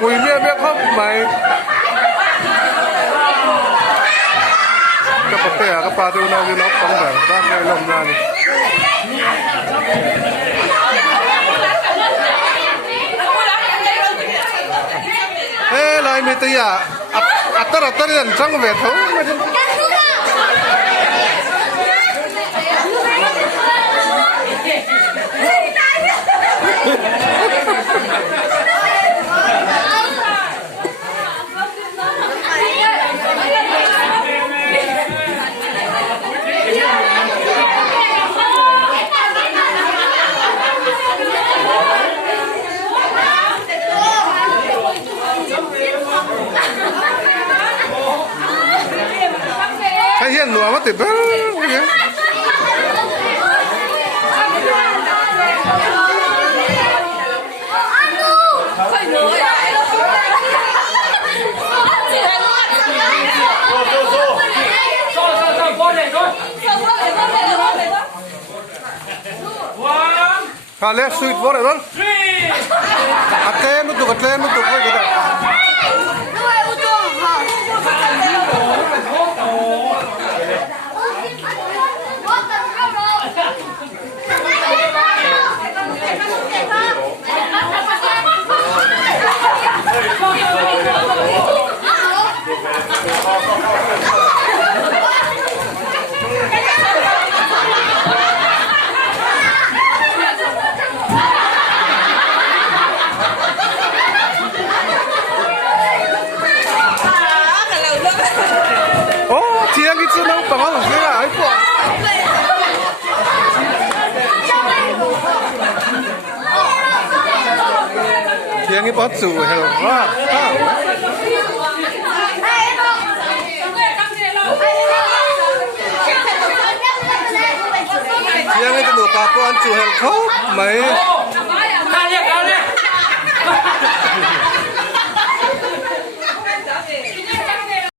ปุ๋ยเมียเข้าไหมก็ปะเตะก็ปลาตัวน้องอยู่น้องฟังแบบบ้านในลมนานเฮ้ยลายมีตัวอ่ะอัตรายันจังเวทเขาใช่เหี้ยนหนัวมาติดบ้างเนี่ยKalian sweet boleh kan? Atlen untuk kau juga. Siang itu nang pangal sih lah, itu. Siang itu batu, hello. Siang itu lu kapuan tu hello, mai.